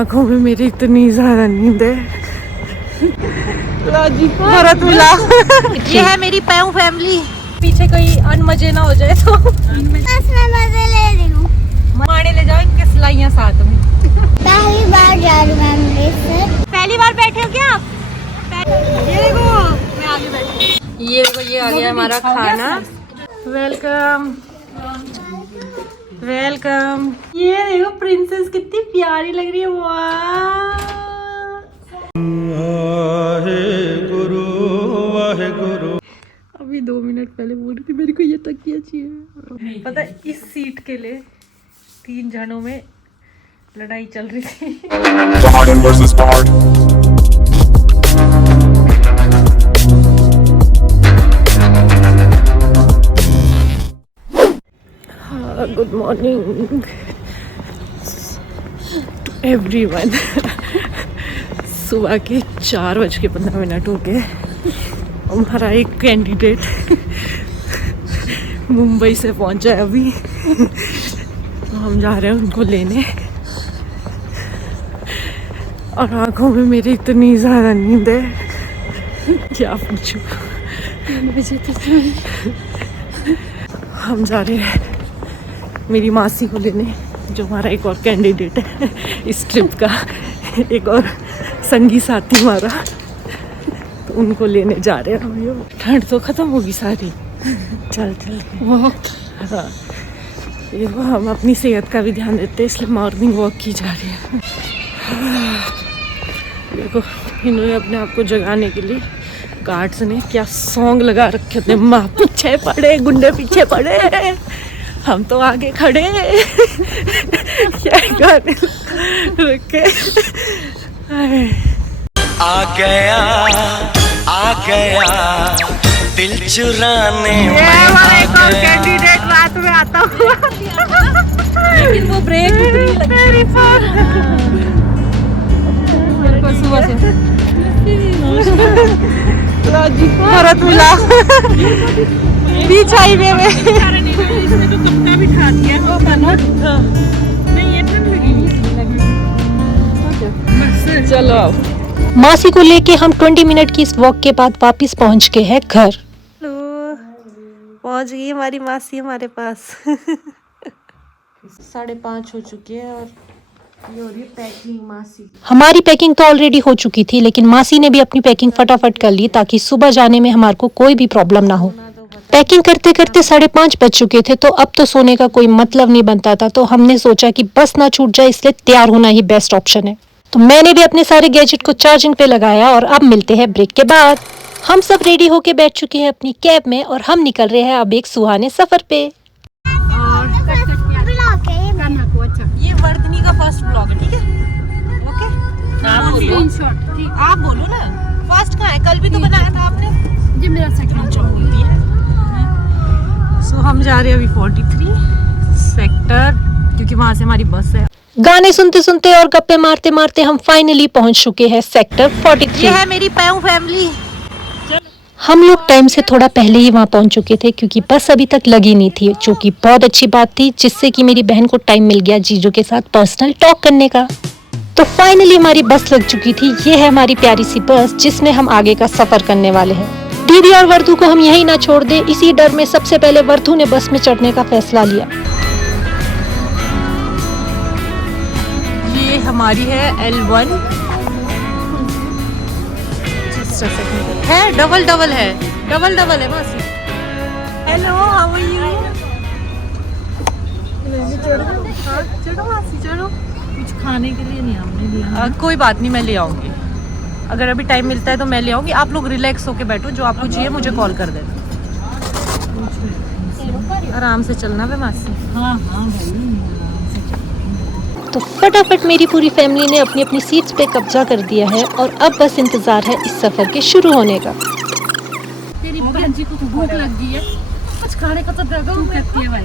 आँखों में मेरी इतनी ज्यादा नींद है। भरत मिला। ये है मेरी पैऊ फैमिली। पीछे कोई अनमजे ना हो जाए तो बस मैं मजे ले रही हूँ। माने ले जाओ इनके सिलाइयाँ साथ में। पहली बार जा रही हूँ मैम। पहली बार बैठे हो क्या आप? ये देखो मैं आगे बैठी। ये देखो ये आ गया हमारा खाना। Welcome welcome. ये देखो प्रिंसेस कितनी प्यारी लग रही है। वाह अभी 2 मिनट पहले बोल रही थी मेरे को ये तकिया चाहिए। पता है इस सीट के लिए 3 जनों में लड़ाई चल रही थी। Good morning to everyone. सुबह के 4:15 हो गए। हमारा एक कैंडिडेट मुंबई से पहुंचा है अभी, तो हम जा रहे हैं उनको लेने। और आँखों में मेरी इतनी ज़्यादा नींद है क्या पूछूं। हम जा रहे हैं मेरी मासी को लेने, जो हमारा एक और कैंडिडेट है इस ट्रिप का, एक और संगी साथी हमारा, तो उनको लेने जा रहे हैं हम। ठंड तो ख़त्म होगी सारी। चल वॉक। हाँ ये वो हम अपनी सेहत का भी ध्यान देते हैं, इसलिए मॉर्निंग वॉक की जा रही है। देखो इन्होंने अपने आप को जगाने के लिए गार्ड्स ने क्या सॉन्ग लगा रखे थे। माँ पीछे पड़े, गुंडे पीछे पड़े, हम तो आगे खड़े। क्या गाने रखे। आ गया दिल चुराने। ये हमारे एक और कैंडिडेट रात में आता हुआ, लेकिन वो ब्रेक मेरी सुबह से भरत मिला बीच हाईवे में। इसने तो कपड़ा भी खा दिया। नहीं ये ठंड लगी। चलो आओ। मासी को लेके हम 20 मिनट की इस वॉक के बाद वापस पहुंच गए हैं घर। हेलो पहुंच गई हमारी मासी हमारे पास। 5:30 हो चुके हैं और ये हो रही है पैकिंग मासी। हमारी पैकिंग तो ऑलरेडी हो चुकी थी, लेकिन मासी ने भी अपनी पैकिंग फटाफट कर ली ताकि सुबह जाने में हमारे को कोई भी प्रॉब्लम ना हो। पैकिंग करते करते 5:30 बज चुके थे, तो अब तो सोने का कोई मतलब नहीं बनता था, तो हमने सोचा कि बस ना छूट जाए, इसलिए तैयार होना ही बेस्ट ऑप्शन है। तो मैंने भी अपने सारे गैजेट को चार्जिंग पे लगाया और अब मिलते हैं ब्रेक के बाद। हम सब रेडी होके बैठ चुके हैं अपनी कैब में और हम निकल रहे हैं अब एक सुहाने सफर पे। ये वर्धनी का फर्स्ट ब्लॉग है, ठीक है? ओके आप बोलो ना फर्स्ट कहाँ है? कल भी तो बनाया था आपने। ये मेरा सेकंड बोलती है। सो हम जा रहे हैं अभी 43 सेक्टर, क्योंकि वहाँ से हमारी बस है। गाने सुनते सुनते और गप्पे मारते मारते हम फाइनली पहुंच चुके हैं सेक्टर 43। ये है मेरी पैऊ फैमिली। हम लोग टाइम से थोड़ा पहले ही वहां पहुंच चुके थे, क्योंकि बस अभी तक लगी नहीं थी, जो कि बहुत अच्छी बात थी, जिससे कि मेरी बहन को टाइम मिल गया जीजू के साथ पर्सनल टॉक करने का। तो फाइनली हमारी बस लग चुकी थी। ये है हमारी प्यारी सी बस, जिसमें हम आगे का सफर करने वाले हैं। दीदी और वर्धू को हम यही ना छोड़ दे, इसी डर में सबसे पहले वर्धू ने बस में चढ़ने का फैसला लिया। ये हमारी है L1 है, डबल है मासी। Hello how are you? चलो मासी चलो। कुछ खाने के लिए नहीं हमने लिया। कोई बात नहीं, मैं ले आऊंगी। अगर अभी टाइम मिलता है तो मैं ले आऊंगी। आप लोग रिलैक्स होके बैठो, जो आपको चाहिए मुझे कॉल कर देना। आराम से चलना वे मासी। हाँ भाई। तो फटाफट मेरी पूरी फैमिली ने अपनी अपनी सीट्स पे कब्जा कर दिया है और अब बस इंतजार है इस सफर के शुरू होने का। तेरी बहन जी को तो भूख लग गई है, कुछ खाने को तो दे दो। कहती है भाई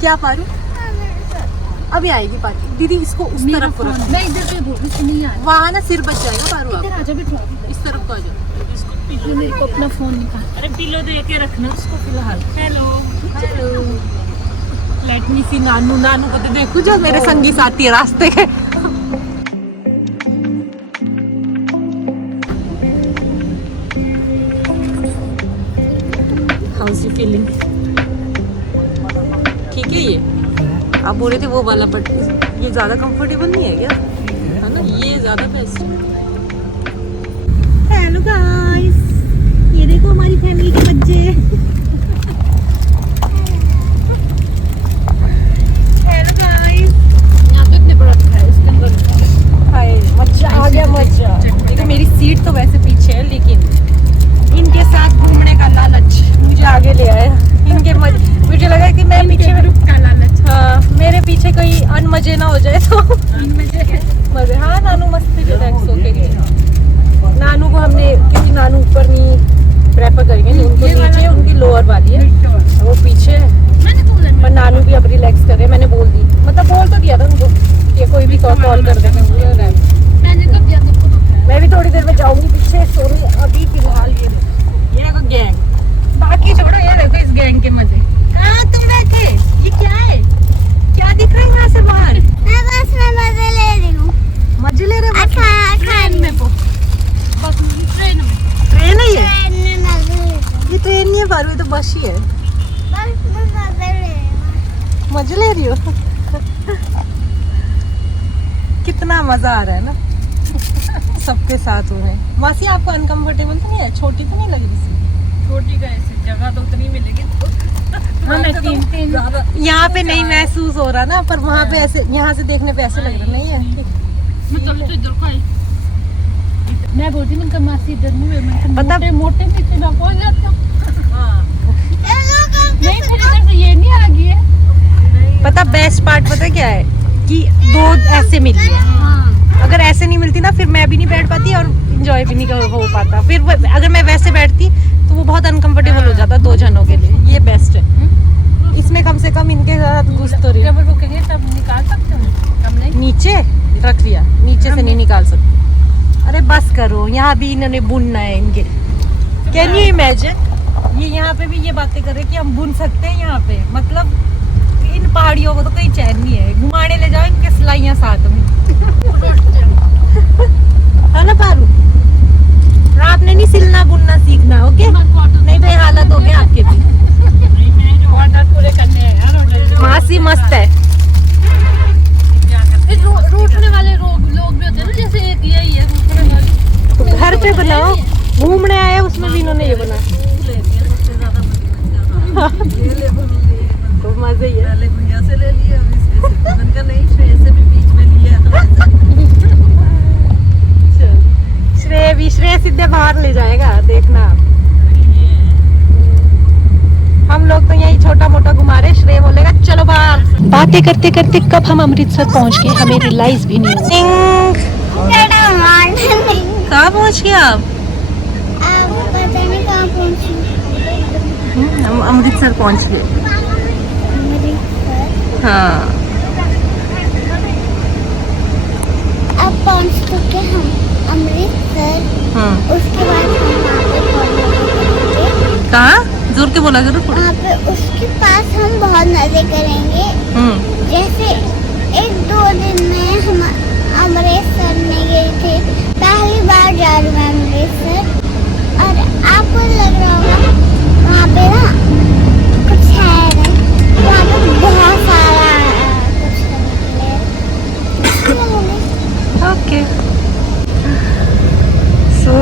क्या पारू? अभी आएगी पारू। दीदी इसको उस तरफ को रखो। मैं इधर पे बोल नहीं आ, वहाँ ना सिर बच जाएगा पारू। इधर आ जा बेटा, इस तरफ को आ जाओ। इसको अपना फोन निकाल। अरे पिलो दे के रखना उसको फिलहाल। हेलो लेट मी सी नानू। नानू को तो देखो जो मेरे संगी साथी है रास्ते के। House you feeling? ठीक है ये? आप बोल रहे थे वो वाला, बट ये ज़्यादा कंफर्टेबल नहीं है क्या? है ना, ये ज़्यादा बेस्ट है। हेलो गाइस, ये देखो हमारी फैमिली के बच्चे। हेलो गाइस, यहाँ तो इतने बड़ा है इसके अंदर। हाय, मजा आ गया मजा। देखो मेरी सीट तो वैसे पीछे है, लेकिन इनके साथ घूमने का लालच मुझे आगे ले आया। इनके मुझे लगा कि मैं पीछे में का लालच। हाँ, मेरे पीछे कोई अनमजे ना हो जाए तो मजे। हाँ, नानू मस्ती रिलैक्स होके गए। नानू को हमने, क्योंकि नानू ऊपर नहीं प्रेफर करेंगे, उनको नीचे, उनकी लोअर वाली है, वो पीछे है। मैंने तो पर नानू भी अब रिलैक्स कर रहे हैं, मैंने बोल दी, मतलब बोल तो दिया था उनको कि कोई भी कॉल कर देंगे। मैंने तो दिया था। मैं भी थोड़ी देर में जाऊंगी पीछे सोने। अभी फिलहाल ये देखो गैंग, बाकी छोड़ो, ये देखो इस गैंग के मजे। कहाँ तुम बैठे? ये क्या है? क्या दिख रहा है यहाँ से बाहर? मैं बस में मजे ले रही हूँ। मजे ले रहे हो? ट्रेन में बस ट्रेन में। ट्रेन है ये? ट्रेन में मजे ले रही हूँ। ये ट्रेन नहीं है बारू, ये तो बस ही है। बस में मजे ले रही हूँ। मजे ले रही हो? कितना मजा आ रहा है ना सबके साथ हो रहे। मासी आपको अनकंफर्टेबल तो नहीं है? छोटी तो नहीं लग रही? छोटी का ऐसे जगह तो उतनी मिलेगी। यहाँ पे नहीं महसूस हो रहा ना, पर वहाँ पे ऐसे, यहाँ से देखने पे ऐसे लग रहा नहीं है। मैं बोलती हूँ मासी इधर नहीं है, पता- मोटे मोटे पीछे ना पहुंच जाता। ये लोग नहीं फिर इधर से ये नहीं आ गई है। पता बेस्ट पार्ट पता क्या है? कि दो ऐसे मिली है। अगर ऐसे नहीं मिलती ना, फिर मैं भी नहीं बैठ पाती और इंजॉय भी नहीं हो पाता। फिर अगर मैं वैसे बैठती तो वो बहुत अनकंफर्टेबल हो जाता 2 जनों के लिए। ये बेस्ट है। इसमें कम से कम इनके साथ घुस तो रही। जब रुकेंगे तब निकाल सकते हो। हम नहीं नीचे रख लिया, नीचे से नहीं निकाल सकते। अरे बस करो, यहाँ भी इन्होंने बुनना है इनके। Can you imagine? ये यहाँ पे भी ये बातें कर रहे कि हम बुन सकते हैं यहाँ पे। मतलब इन पहाड़ियों को तो कहीं चैन नहीं है। घुमाने ले जाओ इनके सिलाइयाँ साथ में। है ना पारू? आपने नहीं सिलना बुनना सीखना, ओके? नहीं तो ये हालत हो गया आपके भी। पूरे करने हैं यार। मासी मस्त है। रूठने वाले लोग भी होते हैं ना, जैसे एक यही है रूठने वाले। घर पे बनाओ, घूमने आए उसमें भी इन्होंने ये बना। तो मजे ही है। भैया से ले लिया, अब इससे से उनका नहीं, श्रेय से भी बीच में लिया। श्रेय सीधे बाहर ले जाएगा, देखना। हम लोग तो यही छोटा मोटा घुमा रहे, श्रेय बोलेगा चलो बाहर। बातें करते करते कब हम अमृतसर पहुंच गए हमें रियलाइज भी नहीं हुआ। कहाँ पहुँच गए आप? अब पता नहीं कहाँ पहुँची। हम अमृतसर पहुँच गए। हाँ, अब पहुँच चुके हम अमृतसर। उसके बाद हम वहाँ पे पहुँचेंगे। कहाँ? जोर के बोला करो थोड़ा। वहाँ पे उसके पास हम बहुत मजे करेंगे। जैसे 1-2 दिन में हम अमृतसर में गए थे, पहली बार जा रही हूँ अमृतसर। और आपको लग रहा होगा वहाँ पे ना कुछ है नहीं, वहाँ पे बहुत सारा कुछ करने के लिए। Okay. So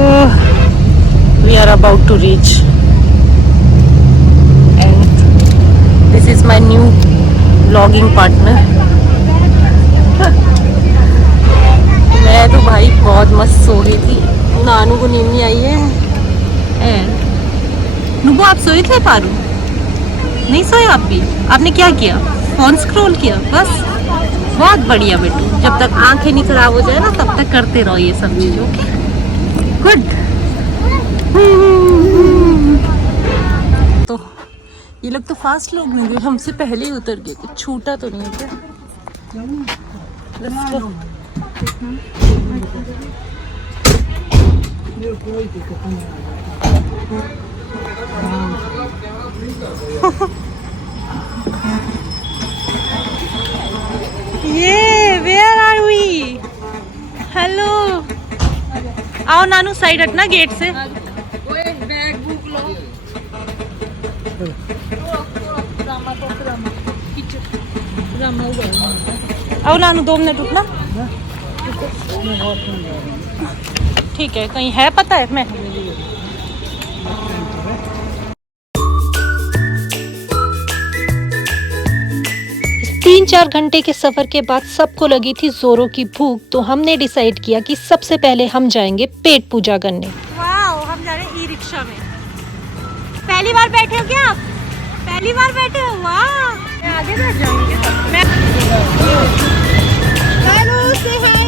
we are about to reach, and this is my new vlogging partner. मैं तो भाई बहुत मस्त सो गई थी, नानू को नींद नहीं आई है। एंड नुबू आप सोए थे? पारू नहीं सोए आप भी? आपने क्या किया? फोन स्क्रॉल किया बस? बहुत बढ़िया बेटू, जब तक आंखें नहीं खराब हो जाए ना तब तक करते रहो ये सब चीज़। Okay, good. तो ये लोग तो फास्ट लोग नहीं गए, हमसे पहले ही उतर गए। कुछ छूटा तो नहीं है क्या? Let's go. ये वेयर आर वी? हेलो, आओ नानू साइड हटना गेट से। बैग बुक लो। आओ नानू 2 मिनट रुकना। ठीक है, कहीं है पता है मैं 3-4 घंटे के सफर के बाद सबको लगी थी जोरों की भूख, तो हमने डिसाइड किया कि सबसे पहले हम जाएंगे पेट पूजा करने। वाओ, हम जा रहे हैं ई रिक्शा में। पहली बार बैठे हो क्या आप? पहली बार बैठे हो? वाह, मैं आगे बैठ जाएंगे। मैं हेलो से हाय।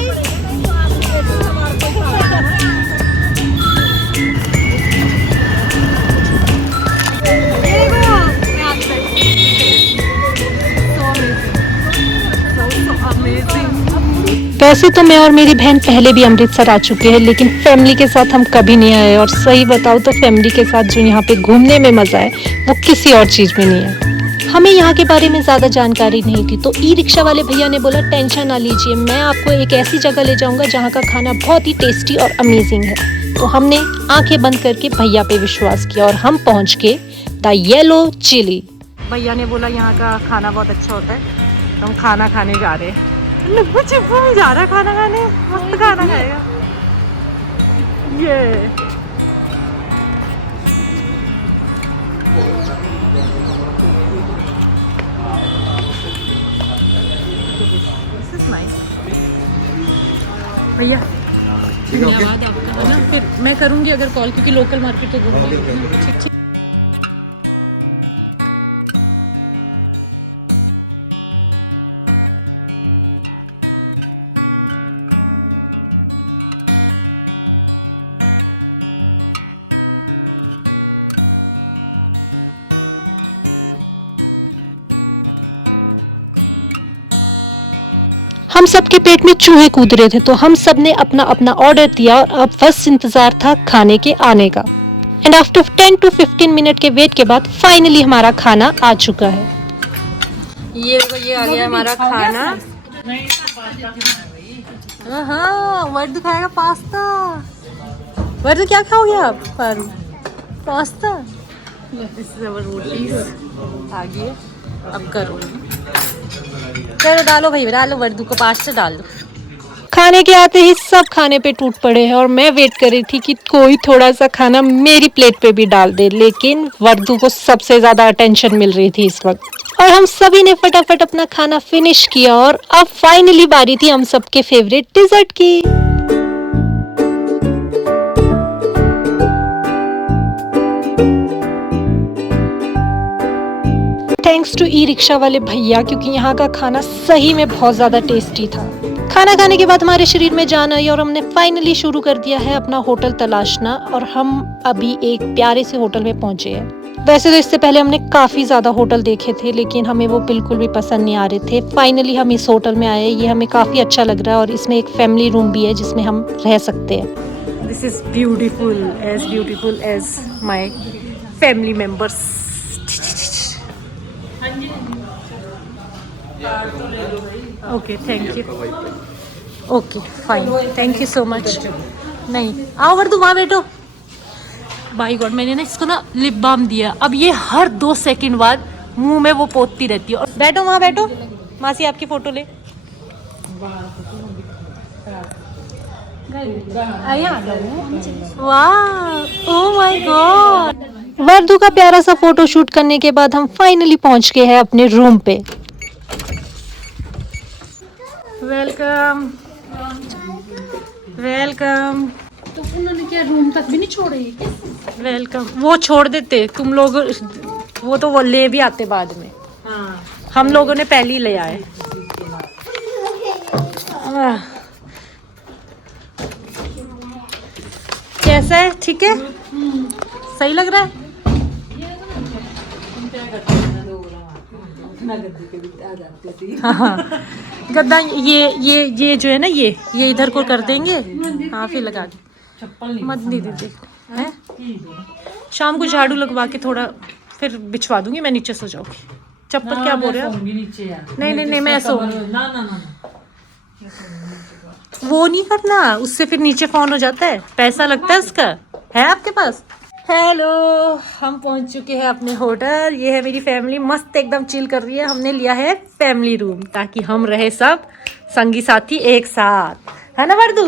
वैसे तो मैं और मेरी बहन पहले भी अमृतसर आ चुके हैं, लेकिन फैमिली के साथ हम कभी नहीं आए। और सही बताओ तो फैमिली के साथ जो यहाँ पे घूमने में मजा है वो किसी और चीज में नहीं है। हमें यहाँ के बारे में ज्यादा जानकारी नहीं थी, तो ई रिक्शा वाले भैया ने बोला टेंशन ना लीजिए, मैं आपको एक ऐसी जगह ले जाऊंगा जहाँ का खाना बहुत ही टेस्टी और अमेजिंग है। तो हमने आंखें बंद करके भैया पे विश्वास किया और हम पहुँच गए द येलो चिली। भैया ने बोला यहाँ का खाना बहुत अच्छा होता है, तो हम खाना खाने जा रहे हैं। लब्बू चिब्बू में जा रहा है खाना खाने, मस्त खाना खाएगा ये। This is nice. भैया धन्यवाद आपका, है ना? फिर मैं करूँगी अगर कॉल, क्योंकि लोकल मार्केट तो घूमने। ठीक ठीक। हम सबके पेट में चूहे कूद रहे थे, तो हम सब ने अपना अपना ऑर्डर दिया और अब बस इंतजार था खाने के आने का। एंड आफ्टर 10 to 15 मिनट के वेट के बाद फाइनली हमारा खाना आ चुका है। ये आ गया हमारा खाना। हाँ, वर्दू खाएगा पास्ता। वर्दू क्या खाओगे आप? पास्ता। रोटीज आ गई, अब करो चलो डालो भाई, डालो वर्दू को पास्ता डाल दो। खाने के आते ही सब खाने पे टूट पड़े हैं और मैं वेट कर रही थी कि कोई थोड़ा सा खाना मेरी प्लेट पे भी डाल दे, लेकिन वर्दू को सबसे ज्यादा अटेंशन मिल रही थी इस वक्त। और हम सभी ने फटाफट अपना खाना फिनिश किया और अब फाइनली बारी थी हम सबके फेवरेट डिजर्ट की। थैंक्स टू ई रिक्शा वाले भैया, क्योंकि यहाँ का खाना सही में बहुत ज्यादा टेस्टी था। खाना खाने के बाद हमारे शरीर में जान आई और हमने फाइनली शुरू कर दिया है अपना होटल तलाशना, और हम अभी एक प्यारे से होटल में पहुंचे हैं। वैसे तो इससे पहले हमने काफी ज्यादा होटल देखे थे, लेकिन हमें वो बिल्कुल भी पसंद नहीं आ रहे थे। फाइनली हम इस होटल में आए, ये हमें काफी अच्छा लग रहा है और इसमें एक फैमिली रूम भी है जिसमें हम रह सकते हैं। This is beautiful as my family members. Okay, thank you. Okay fine, thank you so much. नहीं, आओ वर्दू वहाँ बैठो। बाई गॉड, मैंने ना इसको ना लिप बाम दिया, अब ये हर 2 सेकंड बाद मुंह में वो पोतती रहती है। और बैठो वहाँ बैठो, मासी आपकी फोटो ले। वाह, ओह माय गॉड। वर्दू का प्यारा सा फोटो शूट करने के बाद हम फाइनली पहुंच गए हैं अपने रूम पे। Welcome welcome. तो उन्होंने क्या रूम तक भी नहीं छोड़े क्या? वेलकम, वो छोड़ देते तुम लोग, वो तो वो ले भी आते बाद में। हाँ, हम लोगों ने पहले ही ले आए। कैसा है? ठीक है, सही लग रहा है। हाँ, गद्दा ये जो है ना, ये इधर को कर देंगे। हाँ, फिर लगा के मत नहीं देते हैं। शाम को झाड़ू लगवा के थोड़ा फिर बिछवा दूंगी, मैं नीचे सो जाऊंगी। चप्पल क्या बोल रहे हो? नीचे यार। नहीं, मैं सो। ना वो नहीं करना, उससे फिर नीचे फोन हो जाता है, पैसा लगता है उसका। है आपके पास? हेलो, हम पहुंच चुके हैं अपने होटल। ये है मेरी फैमिली, मस्त एकदम चिल कर रही है। हमने लिया है फैमिली रूम ताकि हम रहे सब संगी साथी एक साथ, है ना वर्दू?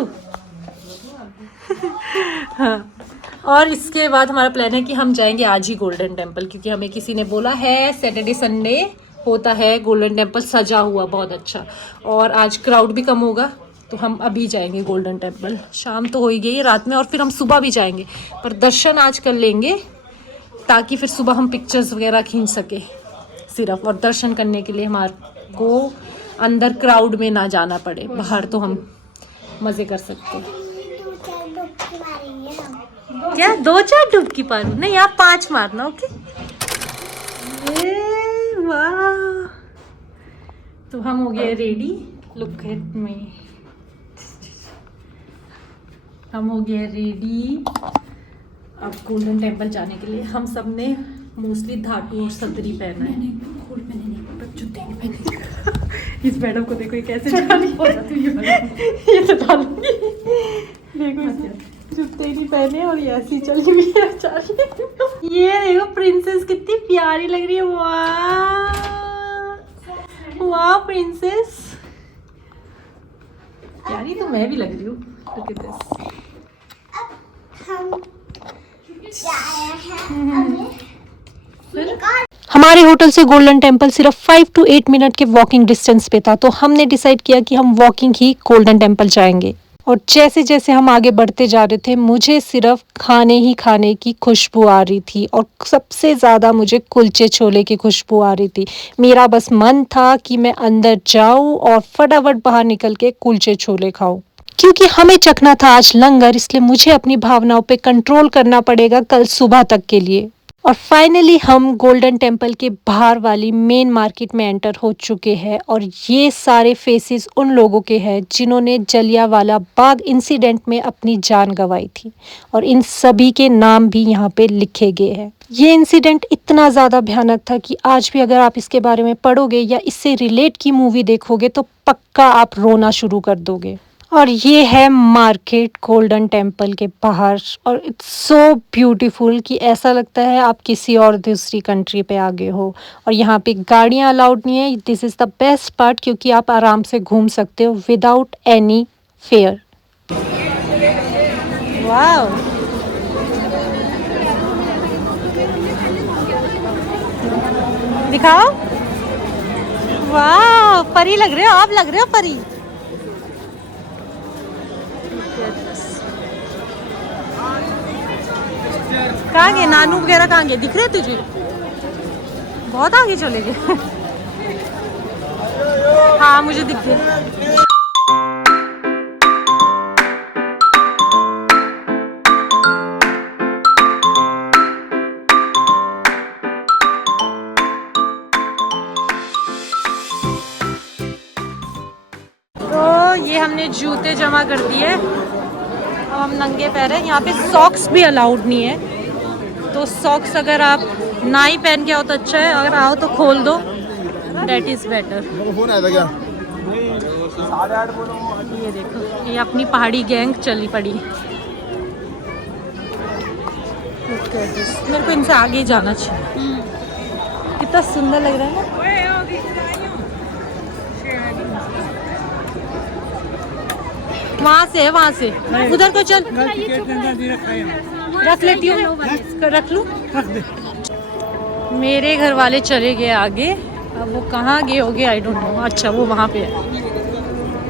हाँ, और इसके बाद हमारा प्लान है कि हम जाएंगे आज ही गोल्डन टेम्पल, क्योंकि हमें किसी ने बोला है सैटरडे संडे होता है गोल्डन टेम्पल सजा हुआ बहुत अच्छा, और आज क्राउड भी कम होगा, तो हम अभी जाएंगे गोल्डन टेम्पल। शाम तो हो ही गई रात में, और फिर हम सुबह भी जाएंगे, पर दर्शन आज कर लेंगे ताकि फिर सुबह हम पिक्चर्स वगैरह खींच सके सिर्फ, और दर्शन करने के लिए हमारे को अंदर क्राउड में ना जाना पड़े, बाहर तो हम मज़े कर सकते हैं। क्या 2-4 डुबकी मारूं? नहीं, आप 5 मारना। ओके, वाह, तो हम हो गए रेडी। लुक एट मी, हम हो गए रेडी अब गोल्डन टेम्पल जाने के लिए। हम सब ने मोस्टली धातु और सदरी पहना है। जूते नहीं पहने। इस मैडम को देखो, ये कैसे ये तो डालूंगी। देखो, जूते नहीं पहने और ये ऐसी चली हुई है। ये देखो प्रिंसेस कितनी प्यारी लग रही है। वाह वाह प्रिंसेस, प्यारी तो मैं भी लग रही हूँ। Look at this. हमारे होटल से गोल्डन टेम्पल सिर्फ 5 to 8 मिनट के वॉकिंग डिस्टेंस पे था, तो हमने डिसाइड किया कि हम वॉकिंग ही गोल्डन टेम्पल जाएंगे। और जैसे जैसे हम आगे बढ़ते जा रहे थे, मुझे सिर्फ खाने ही खाने की खुशबू आ रही थी, और सबसे ज़्यादा मुझे कुलचे छोले की खुशबू आ रही थी। मेरा बस मन था कि मैं अंदर जाऊं और फटाफट बाहर निकल के कुलचे छोले खाऊं, क्योंकि हमें चखना था आज लंगर, इसलिए मुझे अपनी भावनाओं पे कंट्रोल करना पड़ेगा कल सुबह तक के लिए। और फाइनली हम गोल्डन टेम्पल के बाहर वाली मेन मार्केट में एंटर हो चुके हैं, और ये सारे फेसेस उन लोगों के हैं जिन्होंने जलियांवाला बाग इंसिडेंट में अपनी जान गंवाई थी, और इन सभी के नाम भी यहाँ पे लिखे गए हैं। ये इंसिडेंट इतना ज़्यादा भयानक था कि आज भी अगर आप इसके बारे में पढ़ोगे या इससे रिलेट की मूवी देखोगे तो पक्का आप रोना शुरू कर दोगे। और ये है मार्केट गोल्डन टेम्पल के बाहर, और इट्स सो ब्यूटीफुल कि ऐसा लगता है आप किसी और दूसरी कंट्री पे आ गए हो। और यहाँ पे गाड़ियाँ अलाउड नहीं है। This is the best part, क्योंकि आप आराम से घूम सकते हो विदाउट एनी फेयर। वाओ, दिखाओ। वाह, परी लग रहे हो आप, लग रहे हो परी। कहाँ गए नानू वगैरह, कहाँ गए? दिख रहे तुझे? बहुत आगे चले गए। हाँ मुझे दिख गए। तो ये हमने जूते जमा कर दिए, अब हम नंगे पैर हैं। यहाँ पे सॉक्स भी अलाउड नहीं है, तो सॉक्स अगर आप ना ही पहन के आओ तो अच्छा है, अगर आओ तो खोल दो, डेट इज़ बेटर। ये देखो, ये अपनी पहाड़ी गैंग चली पड़ी। मेरे को इनसे आगे ही जाना चाहिए। कितना सुंदर लग रहा है ना। वहाँ से है, वहाँ से उधर को चल। रख लेती हूँ, रख लूँ। मेरे घर वाले चले गए आगे, अब वो कहाँ गए होंगे आई डोंट नो। अच्छा वो वहाँ पे है,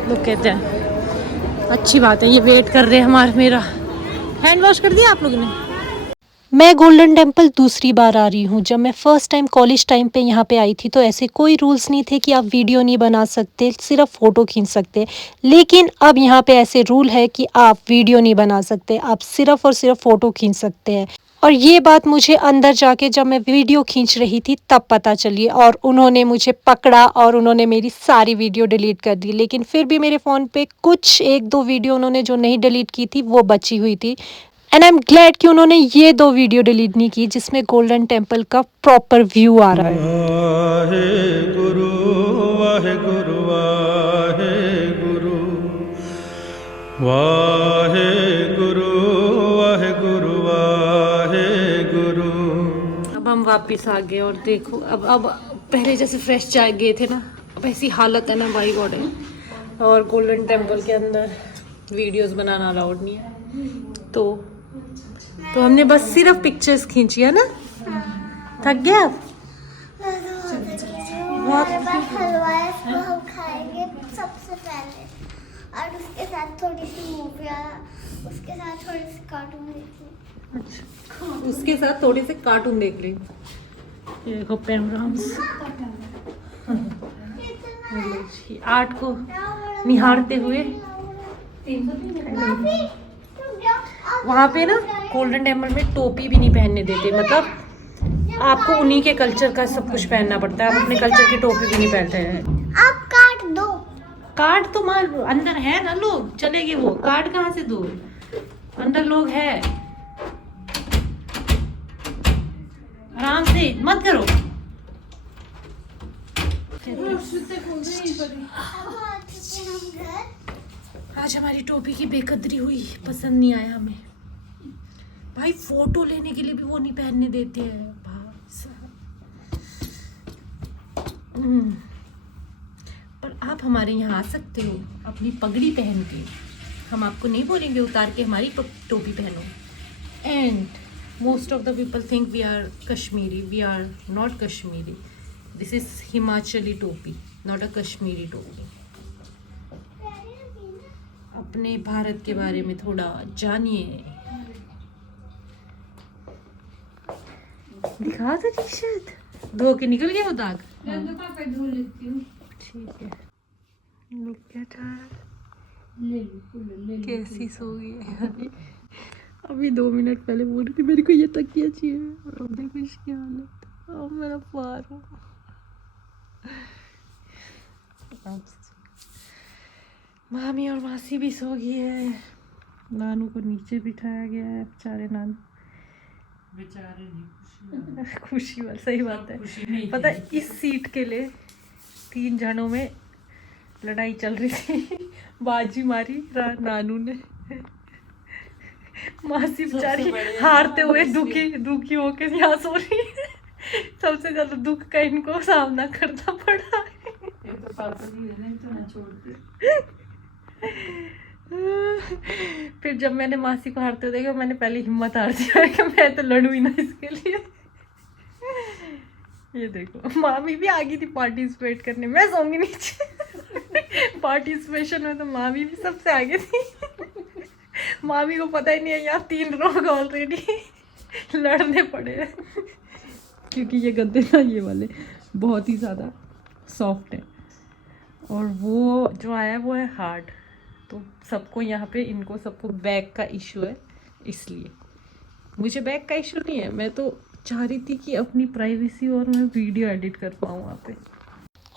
लोग कहते हैं। अच्छी बात है, ये वेट कर रहे हैं हमारा। मेरा हैंड वॉश कर दिया आप लोगों ने? मैं गोल्डन टेम्पल दूसरी बार आ रही हूँ। जब मैं फ़र्स्ट टाइम कॉलेज टाइम पे यहाँ पे आई थी तो ऐसे कोई रूल्स नहीं थे कि आप वीडियो नहीं बना सकते, सिर्फ फ़ोटो खींच सकते। लेकिन अब यहाँ पे ऐसे रूल है कि आप वीडियो नहीं बना सकते, आप सिर्फ और सिर्फ फ़ोटो खींच सकते हैं। और ये बात मुझे अंदर जाके जब मैं वीडियो खींच रही थी तब पता चली, और उन्होंने मुझे पकड़ा और उन्होंने मेरी सारी वीडियो डिलीट कर दी। लेकिन फिर भी मेरे फ़ोन पे कुछ 1-2 वीडियो उन्होंने जो नहीं डिलीट की थी वो बची हुई थी। एंड आई एम ग्लैड कि उन्होंने ये 2 वीडियो डिलीट नहीं की जिसमें गोल्डन टेम्पल का प्रॉपर व्यू आ रहा है। वाहे गुरु वाहे गुरु वाहे गुरु। वाहे गुरु वाहे गुरु वाहे गुरु। अब हम वापस आ गए और देखो अब पहले जैसे फ्रेश चाय गए थे ना, अब ऐसी हालत है ना बाई गॉड है। और गोल्डन टेम्पल के अंदर वीडियोस बनाना अलाउड नहीं है, तो हमने बस सिर्फ पिक्चर्स खींची है ना। थक गया आप? हमारे पास हलवा है, इसको हम खाएंगे सबसे पहले, और उसके साथ थोड़ी सी मूवी, उसके साथ थोड़ी सी कार्टून देखी। अच्छा, उसके साथ थोड़े से कार्टून देख रही। ये देखो पेनोराम्स, आर्ट को निहारते हुए। वहाँ पे ना गोल्डन टेम्पल में टोपी भी नहीं पहनने देते, मतलब आपको उन्हीं के कल्चर का सब कुछ पहनना पड़ता है। आप अपने कल्चर की टोपी भी नहीं पहनते हैं। आप काट दो। कार्ड तो मार अंदर है ना, लोग चलेंगे वो, कार्ड कहाँ से दो, अंदर लोग है, आराम से मत करो। आज हमारी टोपी की बेकदरी हुई, पसंद नहीं आया हमें। भाई फोटो लेने के लिए भी वो नहीं पहनने देते हैं भाई साहब। पर आप हमारे यहाँ आ सकते हो अपनी पगड़ी पहन के, हम आपको नहीं बोलेंगे उतार के हमारी टोपी पहनो। And most of the people think we are Kashmiri, we are not Kashmiri, this is Himachali topi, not अ कश्मीरी टोपी। अपने भारत के बारे में थोड़ा जानिए। दिखा दो टी शर्ट, धो के निकल गया वो दाग। ठीक है, लुक एट हर, कैसी सो गई है। अभी 2 मिनट पहले बोल रही थी मेरे को ये तकिया चाहिए, और अब देखो इसकी हालत, अब मेरा पार हो। मामी और मासी भी सो गई है, नानू को नीचे बिठाया गया है। बेचारे नानू, बेचारे नहीं, खुशी वाली, सही बात है। पता है इस सीट के लिए 3 जनों में लड़ाई चल रही थी, बाजी मारी नानू ने। मासी बेचारी हारते हुए दुखी होकर यहाँ सो रही है। सबसे ज्यादा दुख का इनको सामना करना पड़ा है। फिर जब मैंने मासी को हारते हुए देखा, मैंने पहले हिम्मत हार दिया कि मैं तो लड़ू ही ना इसके लिए। ये देखो मामी भी आ गई थी पार्टिसिपेट करने, मैं सोऊंगी नीचे। पार्टिसिपेशन में तो मामी भी सबसे आगे थी। मामी को पता ही नहीं है यहाँ 3 लोग ऑलरेडी लड़ने पड़े हैं, क्योंकि ये गद्दे ना ये वाले बहुत ही ज़्यादा सॉफ्ट है, और वो जो आया है वो है हार्ड। तो सबको यहाँ पे इनको सबको बैक का इशू है, इसलिए मुझे बैक का इशू नहीं है। मैं तो चाह रही थी कि अपनी प्राइवेसी और मैं वीडियो एडिट कर पाऊँ वहाँ पे।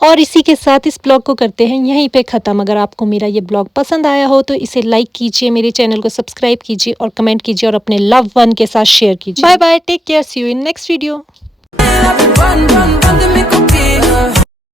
और इसी के साथ इस ब्लॉग को करते हैं यहीं पे ख़त्म। अगर आपको मेरा ये ब्लॉग पसंद आया हो तो इसे लाइक कीजिए, मेरे चैनल को सब्सक्राइब कीजिए और कमेंट कीजिए और अपने लव वन के साथ शेयर कीजिए। Bye bye, take care, see you in next video.